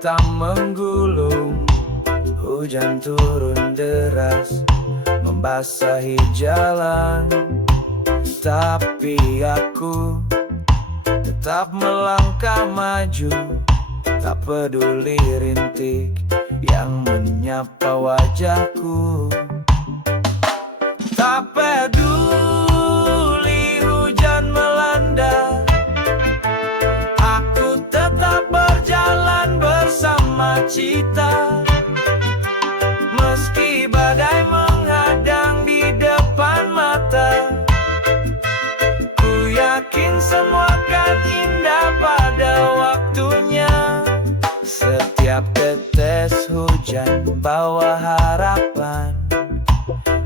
hitam menggulung. Hujan turun deras membasahi jalan, tapi aku tetap melangkah maju. Tak peduli rintik yang menyapa wajahku. Tak peduli hujan melanda, aku tetap berjalan bersama cita. Meski badai menghadang di depan mata, ku yakin semua akan indah pada waktunya. Setiap tetes hujan membawa harapan,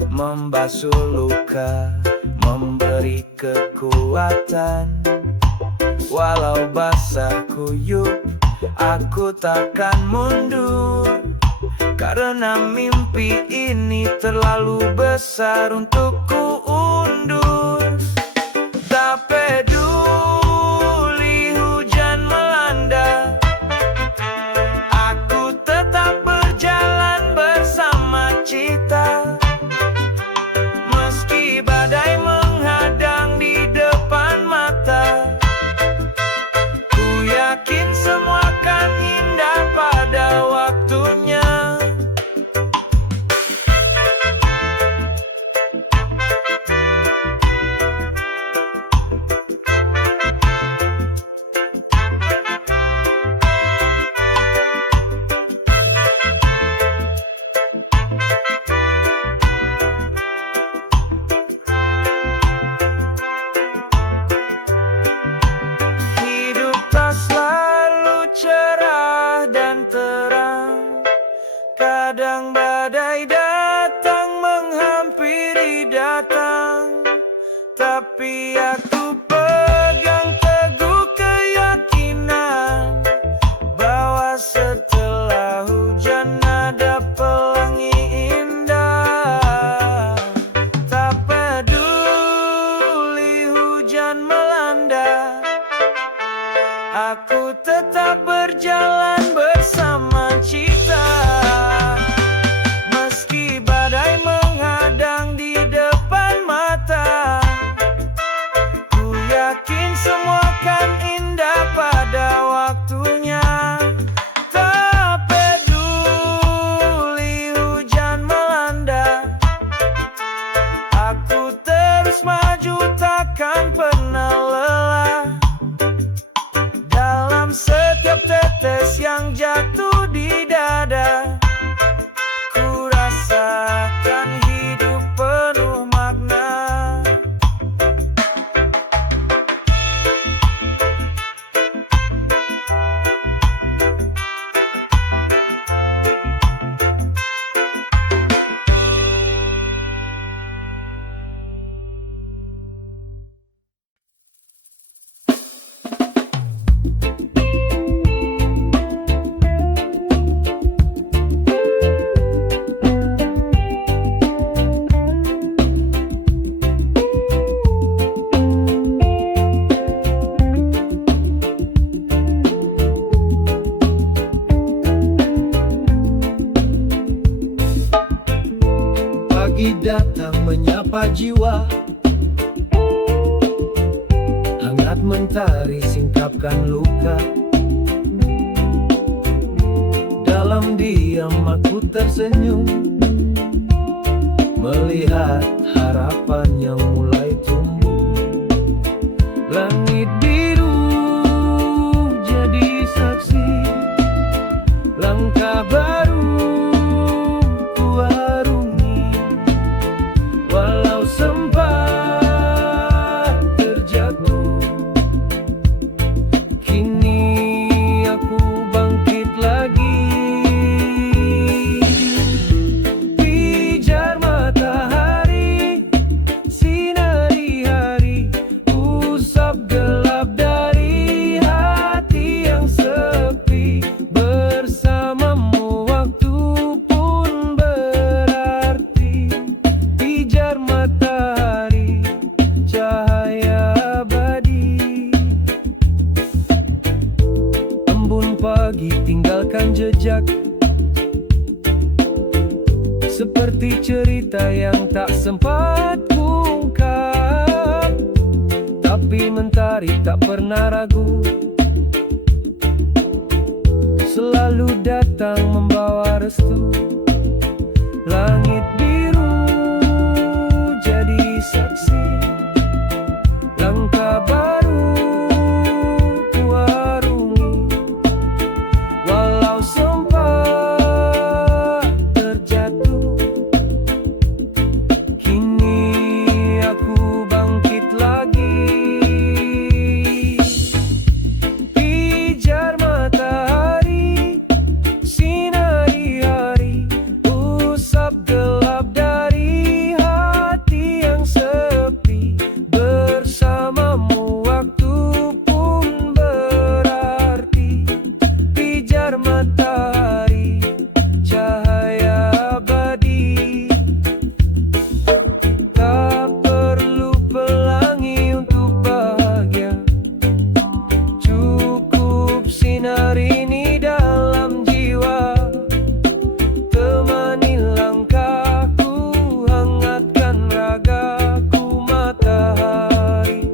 membasuh luka, memberi kekuatan. Walau basah kuyup, aku takkan mundur, karena mimpi ini terlalu besar untuk ku undur. Tak peduli hujan melanda, aku tetap berjalan bersama cita. Meski badai menghadang di depan mata, ku yakin semua akan indah pada waktunya. Hidup tak selalu cerah dan terang. Kadang badai datang menghampiri datang, tapi aku pegang teguh keyakinan bahwa setelah hujan ada pelangi indah. Tak peduli hujan melanda, aku tetap berjalan bersama cita. Meski badai menghadang di depan mata, ku yakin semua akan indah pada waktunya. Tak peduli hujan melanda, aku terus maju takkan pernah lelah. Dalam setiap tetes yang jatuh di dada, ku rasakan hidup penuh makna. Pagi datang menyapa jiwa, hangat mentari singkapkan luka. Dalam diam aku tersenyum, melihat harapan yang mulai tumbuh. Langit biru jadi saksi, langkah baru ku arungi. Walau sempat terjatuh, kini aku bangkit lagi. Pijar matahari, sinar seperti cerita yang tak sempat ungkap. Tapi mentari tak pernah ragu, selalu datang membawa restu. Langit biru jadi saksi, langkah baru kuarungi. Walau sempat terjatuh, kini aku bangkit lagi. Pijar matahari, sinari hari, usap gelap dari hati yang sepi. Bersamamu waktu pun berarti. Pijar matahari, cahaya abadi. Tak perlu pelangi untuk bahagia, cukup sinar ini dalam jiwa. Temani langkahku, hangatkan ragaku matahari.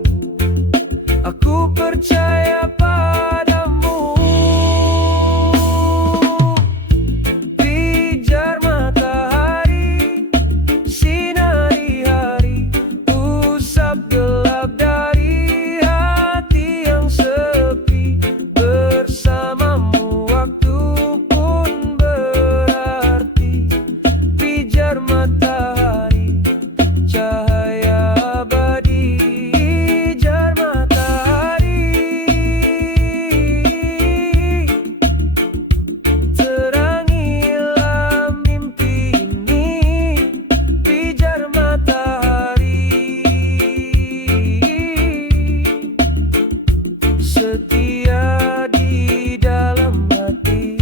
Aku percaya padamu. Pijar matahari, sinari hari, usap gelap dari hati yang sepi. Bersamamu waktu pun berarti. Pijar matahari, cahaya abadi. Pijar matahari, terangilah mimpi ini. Pijar matahari, setia di dalam hati.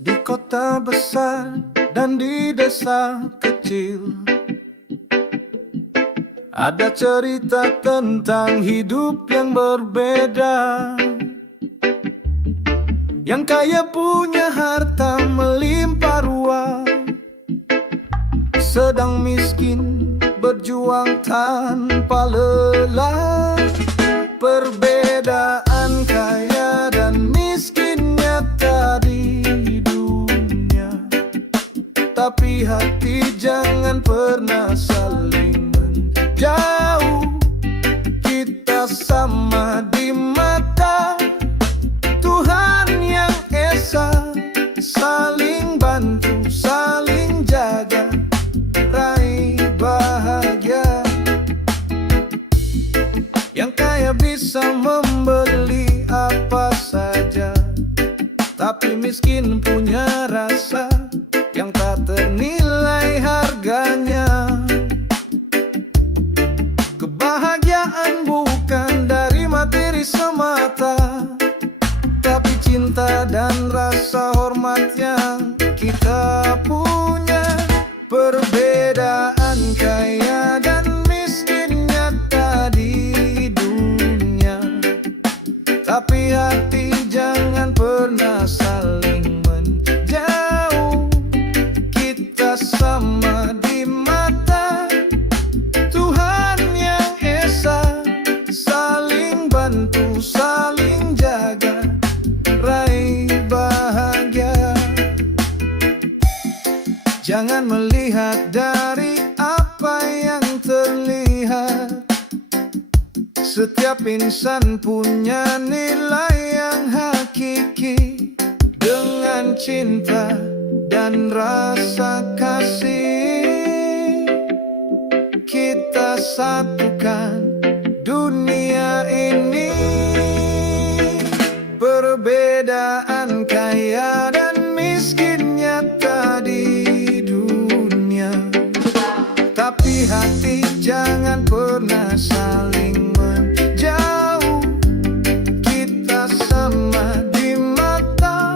Di kota besar dan di desa kecil, ada cerita tentang hidup yang berbeda. Yang kaya punya harta melimpah ruah, sedang miskin berjuang tanpa lelah. Perbedaan kaya dan miskin nyata di dunia, tapi hati jangan pernah saling menjauh. Kita sama di mata Tuhan yang esa, saling bantu, saling jaga, raih bahagia. Yang kaya bisa membeli apa saja, tapi miskin punya rasa yang tak ternilai harganya. Kebahagiaan bukan dari materi semata, tapi cinta dan rasa hormat yang kita punya. Perbedaan kaya dan miskin nyata di dunia, tapi hati jangan pernah saling menjauh. Kita sama di mata Tuhan yang esa, saling bantu, saling jaga, raih bahagia. Jangan melihat dari apa yang terlihat, setiap insan punya nilai yang hakiki. Dengan cinta dan rasa kasih, kita satukan dunia ini. Perbedaan kaya dan miskin nyata di dunia, tapi hati jangan pernah saling menjauh. Kita sama di mata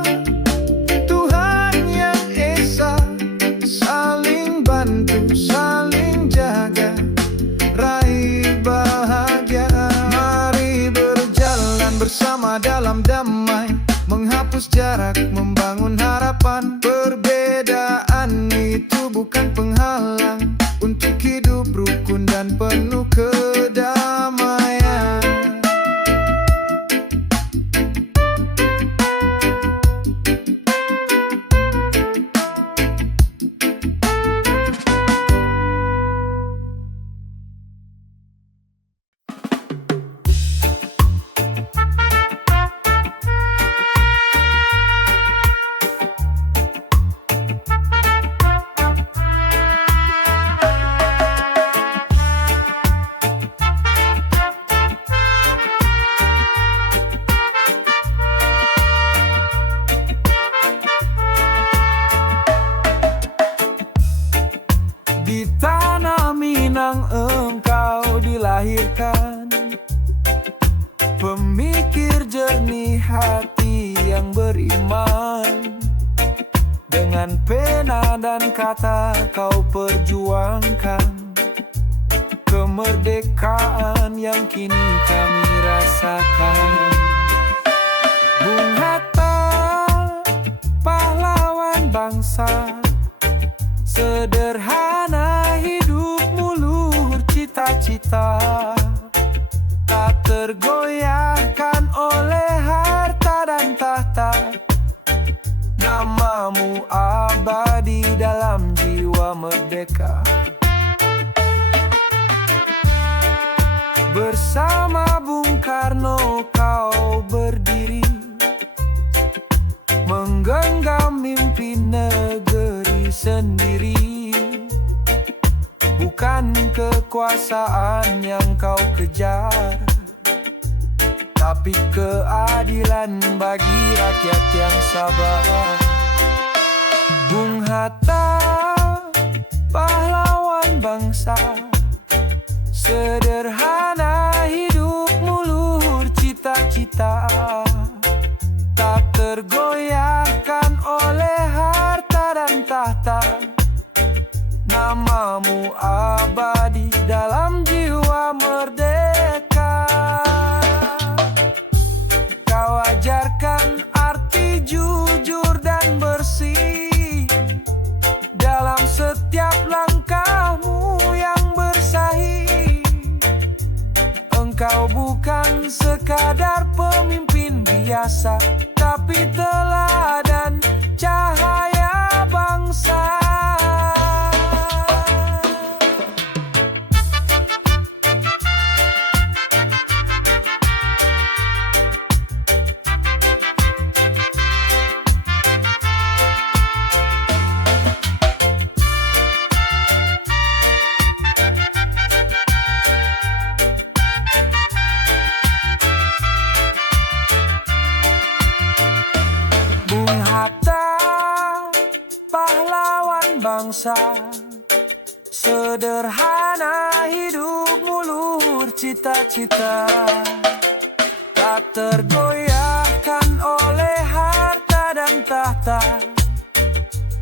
damai, menghapus jarak, membangun harapan. Perbedaan itu bukan penghalang untuk hidup rukun dan penuh kedamaian. Di tanah Minang engkau dilahirkan, pemikir jernih hati yang beriman. Dengan pena dan kata kau perjuangkan kemerdekaan yang kini kami rasakan. Bung Hatta, pahlawan bangsa, sederhana hidupmu, luhur cita-cita, tak tergoyahkan oleh harta dan tahta. Namamu abadi dalam jiwa merdeka. Bersama Bung Karno kau berdiri, menggenggam mimpi negeri sendiri. Bukan kekuasaan yang kau kejar, tapi keadilan bagi rakyat yang sabar. Bung Hatta, pahlawan bangsa, sederhana hidupmu, luhur cita-cita, tak tergoyahkan oleh harta dan tahta. Namamu abadi dalam jiwa merdeka. Kau ajarkan arti jujur dan bersih dalam setiap langkahmu yang bersahih. Engkau bukan sekadar pemimpin biasa, tapi teladan cahaya bangsa. Bung Hatta, pahlawan bangsa, sederhana hidupmu, luhur cita-cita, tak tergoyahkan oleh harta dan tahta.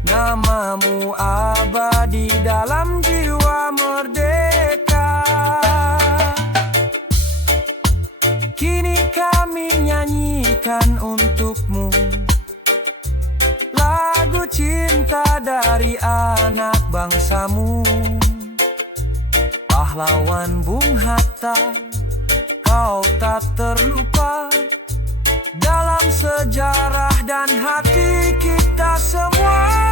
Namamu abadi dalam jiwa merdeka. Kini kami nyanyikan untukmu lagu cinta dari anak bangsamu. Pahlawan Bung Hatta, kau tak terlupa dalam sejarah dan hati kita semua.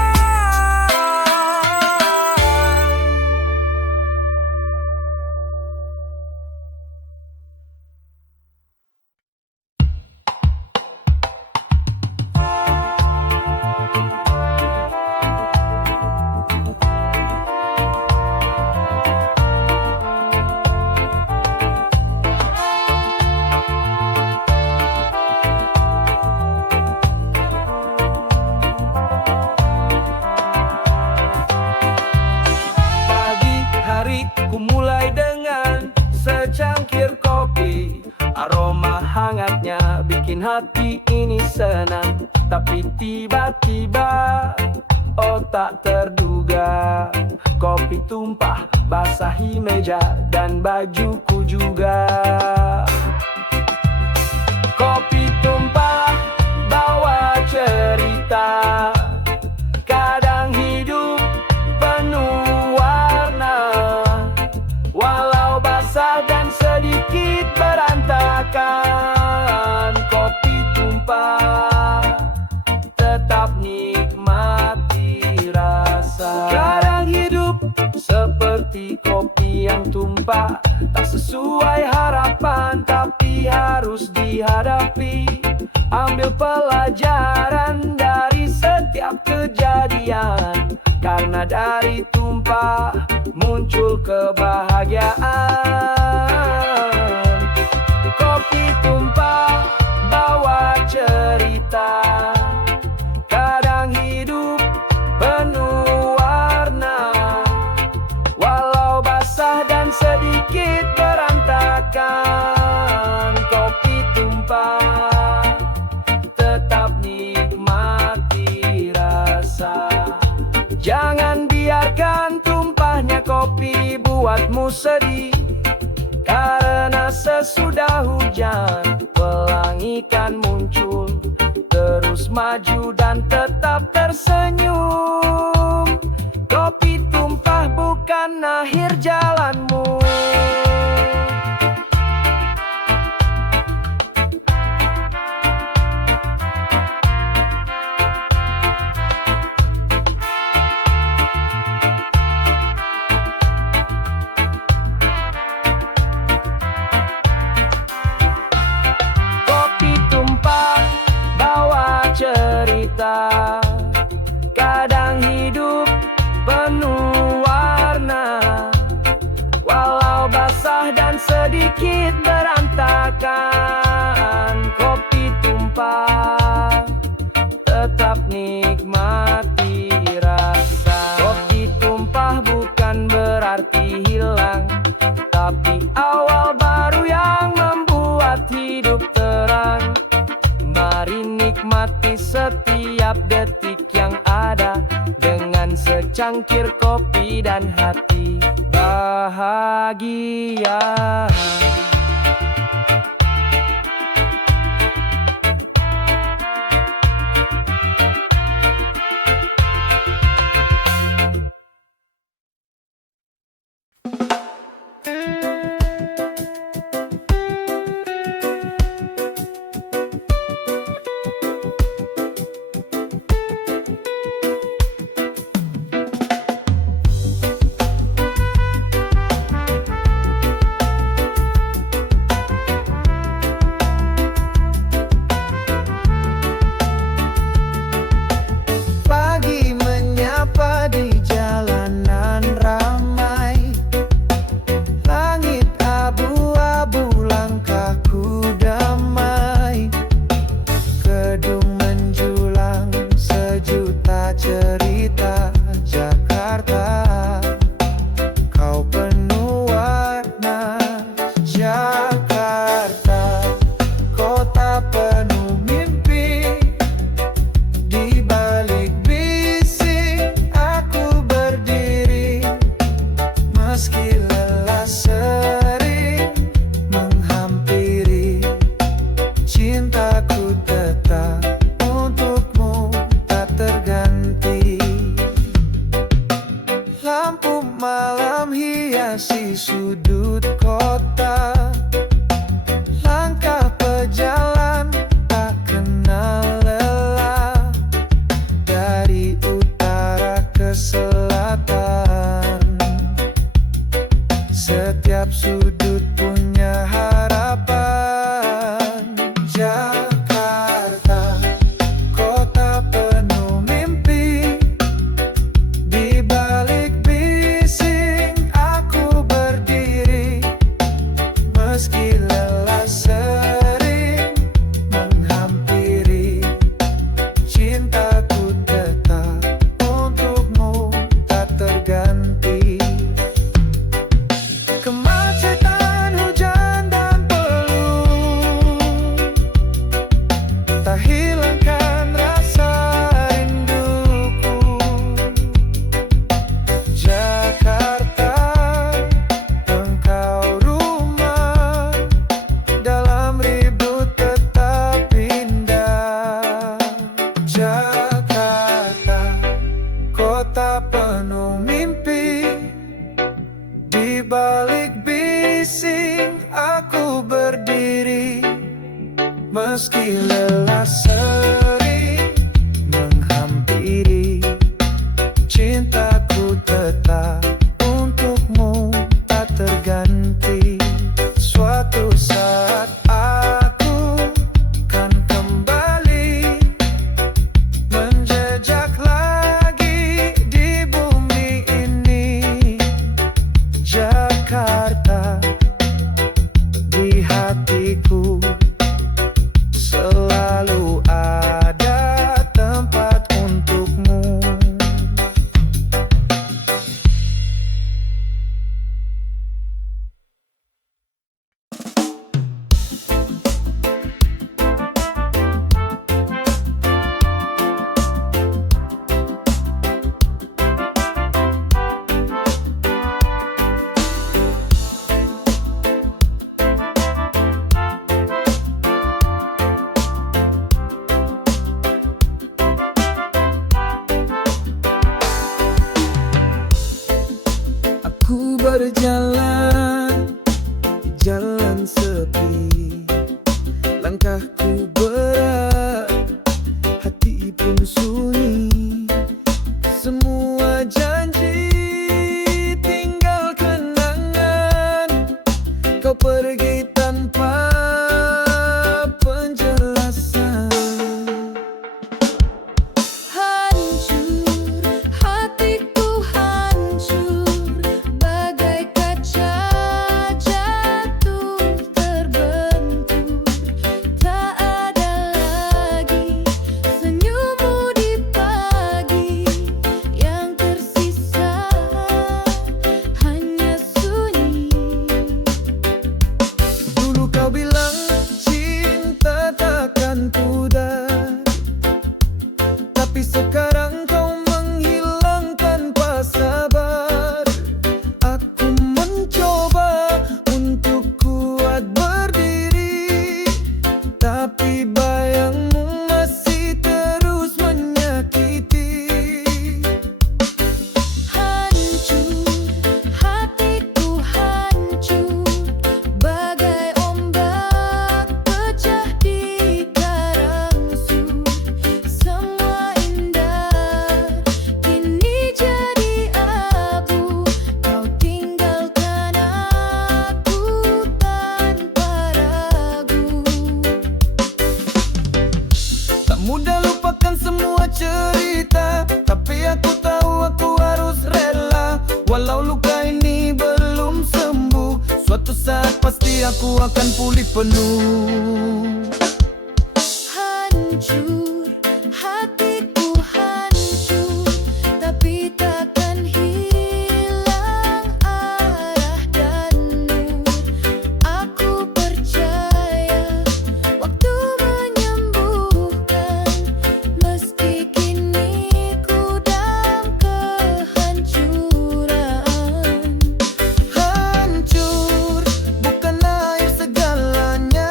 Ku mulai dengan secangkir kopi, aroma hangatnya bikin hati ini senang. Tapi tiba-tiba, oh tak terduga, kopi tumpah basahi meja dan bajuku juga. Kopi tumpah tumpah tak sesuai harapan, tapi harus dihadapi. Ambil pelajaran dari setiap kejadian, karena dari tumpah muncul kebahagiaan. Kopi tumpah bawa cerita, kadang hidup penuh warna, walau basah dan sedikit berantakan. Kopi tumpah tetap nikmati rasa. Jangan biarkan tumpahnya kopi buatmu sedih, karena sesudah hujan pelangi kan muncul. Terus maju dan tetap tersenyum. Kopi tumpah bukan akhir jalanmu. Kopi tumpah bawa cerita, kadang hidup penuh warna, walau basah dan sedikit berantakan. Kopi tumpah tetap nikmati rasa. Kopi tumpah bukan berarti hilang, tapi awal baru yang membuat hidup terang. Mari nikmati setiap detik yang ada, dengan secangkir kopi dan hati bahagia. berjalan, jalan sepi, langkahku berat, hati pun sunyi. Semua janji tinggal kenangan, kau pergi tanpa penjelasan. Hancur, hatiku hancur, bagai kaca jatuh terbentur. Tak ada lagi senyummu di pagi, yang tersisa hanya sunyi. Dulu kau bilang cinta takkan pudar, tapi sekarang kau menghilang tanpa sabar. Aku mencoba untuk kuat berdiri, tapi bayangmu masih terus menyakiti. Hancur, hatiku hancur, bagai ombak pecah di karang sur. Semua indah kini jadi abu, kau tinggalkan aku tanpa ragu. Tak mudah lupakan semua cerita, tapi aku tahu aku harus rela. Walau luka ini belum sembuh, suatu saat pasti aku akan pulih penuh. Hancur, hatiku hancur, tapi takkan hilang arah dan nur. Aku percaya waktu menyembuhkan, meski kini ku dalam kehancuran. Hancur bukan air segalanya,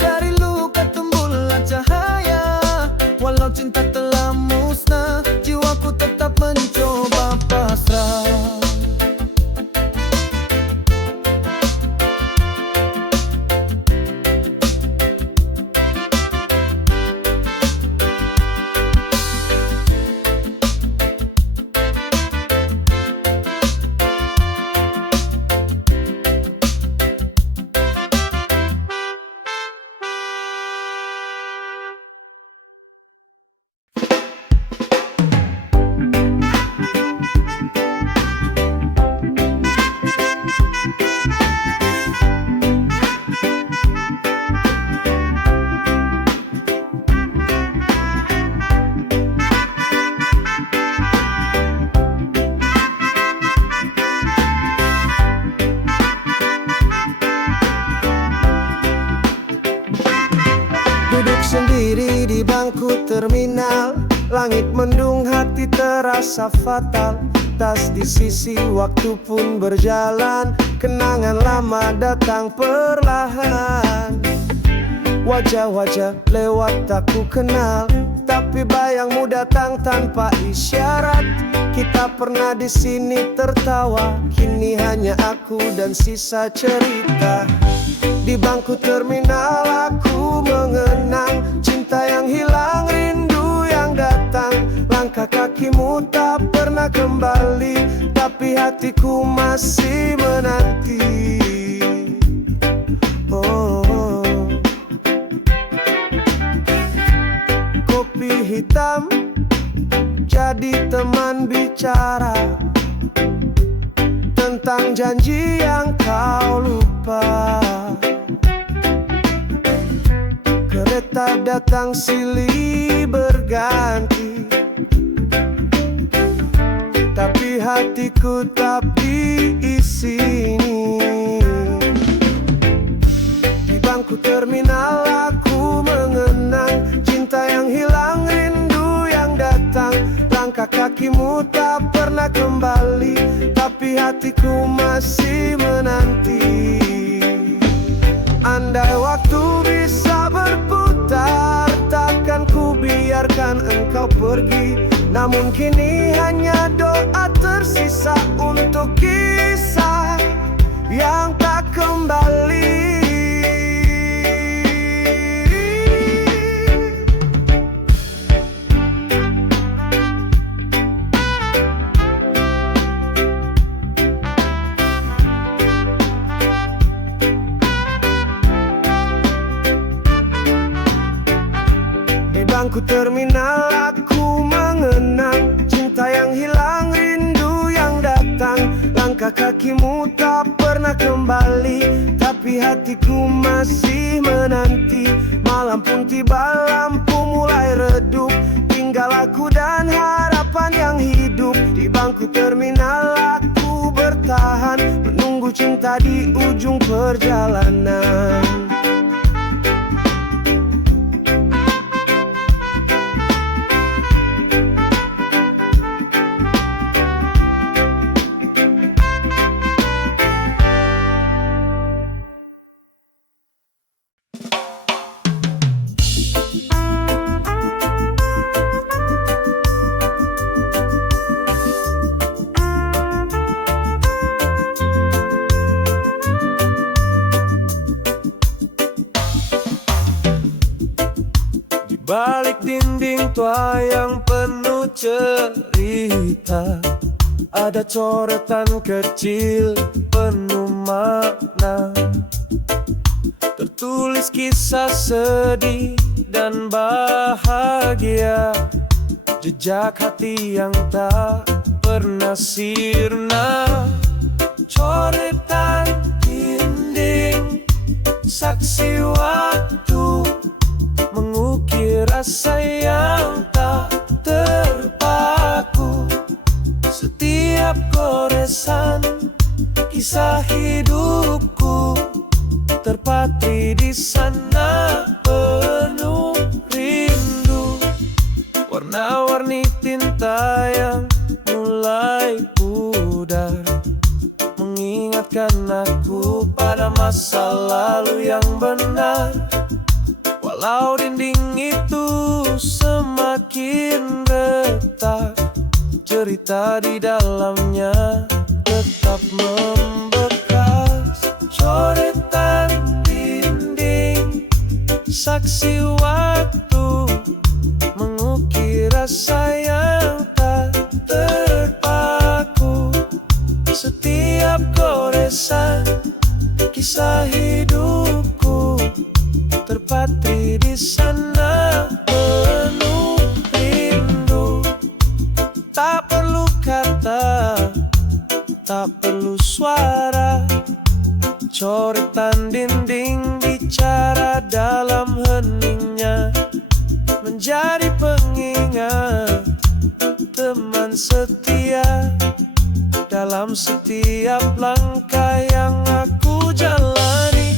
dari luka tumbuhlah cahaya. Walau cinta telah musnah, jiwaku tetap mencoba pasrah. Duduk sendiri di bangku terminal, langit mendung, hati terasa fatal. Tas di sisi, waktu pun berjalan, kenangan lama datang perlahan. Wajah-wajah lewat tak ku kenal, tapi bayangmu datang tanpa isyarat. Kita pernah di sini tertawa, kini hanya aku dan sisa cerita. Di bangku terminal aku mengenang cinta yang hilang, rindu yang datang. Langkah kakimu tak pernah kembali, tapi hatiku masih menanti. Oh. Kopi hitam jadi teman bicara tentang janji yang kau lupa. Kereta datang silih berganti, tapi hatiku tak di sini. Di bangku terminal aku mengenang cinta yang hilang, rindu yang datang. Langkah kakimu tak pernah kembali, tapi hatiku masih menanti. Andai waktu bisa berputar, takkan ku biarkan engkau pergi. Namun kini hanya doa tersisa untuk kisah yang tak kembali. Di bangku terminal aku mengenang cinta yang hilang, rindu yang datang. Langkah kakimu tak pernah kembali, tapi hatiku masih menanti. Malam pun tiba, lampu mulai redup, tinggal aku dan harapan yang hidup. Di bangku terminal aku bertahan, menunggu cinta di ujung perjalanan. Balik dinding tua yang penuh cerita, ada coretan kecil penuh makna. Tertulis kisah sedih dan bahagia, jejak hati yang tak pernah sirna. Coretan dinding, saksi waktu, mengukir rasa yang tak terpaku. Setiap goresan kisah hidupku terpatri di sana, penuh rindu. Warna-warni tinta yang mulai pudar mengingatkan aku pada masa lalu yang benar. Walau dinding itu semakin retak, cerita di dalamnya tetap membekas. Coretan dinding, saksi waktu, mengukir rasa yang tak terpaku. Setiap goresan kisah hidupku terpatri di sana, penuh rindu. Tak perlu kata, tak perlu suara, coretan dinding bicara dalam heningnya, menjadi pengingat teman setia dalam setiap langkah yang aku jalani.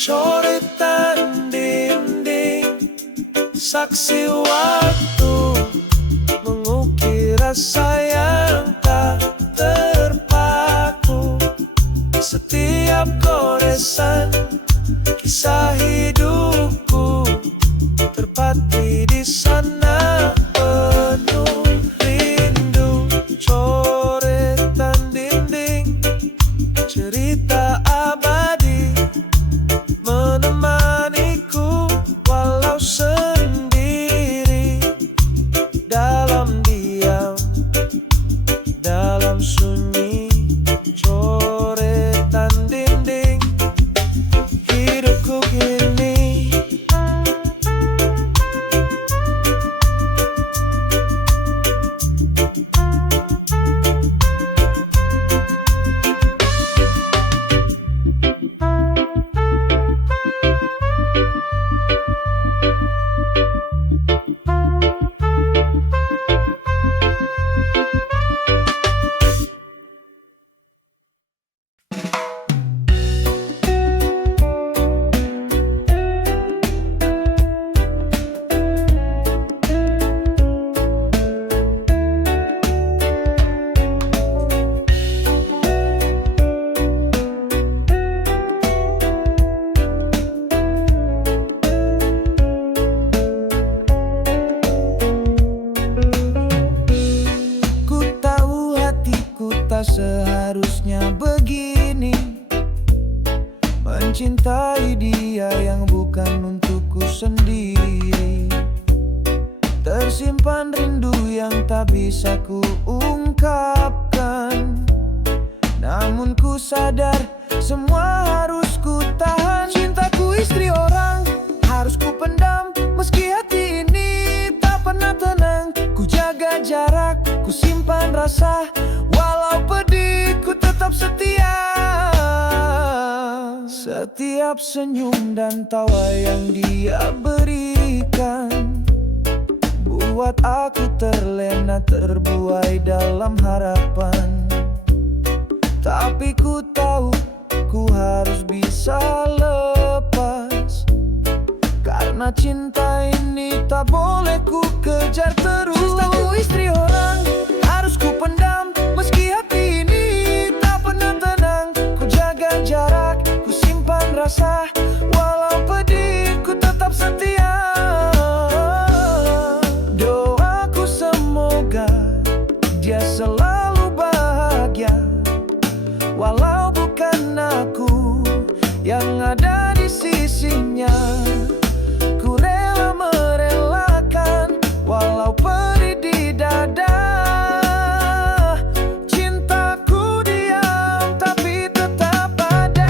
Coretan dinding, saksi waktu, mengukir rasa yang tak terpaku. Setiap goresan kisah hidupku terpatri di sana, penuh rindu. Coretan dinding, cerita abadi, menemaniku walau sendiri, dalam diam, dalam sunyi. Coretan dinding, hidupku kini tak seharusnya begini, mencintai dia yang bukan untukku sendiri. Tersimpan rindu yang tak bisa ku ungkapkan, namun ku sadar semua harus ku tahan. Cintaku istri orang harus ku pendam, meski hati ini tak pernah tenang. Ku jaga jarak, ku simpan rasa, walau pedih ku tetap setia. Setiap senyum dan tawa yang dia berikan buat aku terlena terbuai dalam harapan. Tapi ku tahu ku harus bisa lepas, karena cinta ini tak boleh ku kejar terus. Cintaku istri orang harus ku pendam, meski hati ini tak pernah tenang. Ku jaga jarak, ku simpan rasa, walau pedih ku tetap setia. Doaku semoga dia selalu bahagia, walau bukan aku yang ada di sisinya. Ku rela merelakan, walau perih di dada. Cintaku diam, tapi tetap ada.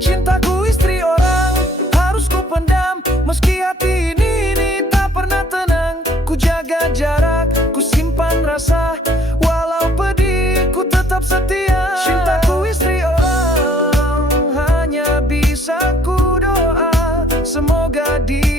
Cintaku istri orang harus ku pendam, meski hati ini tak pernah tenang. Ku jaga jarak, ku simpan rasa, walau pedih ku tetap setia. Cintaku istri orang hanya bisa ku doa, semoga dia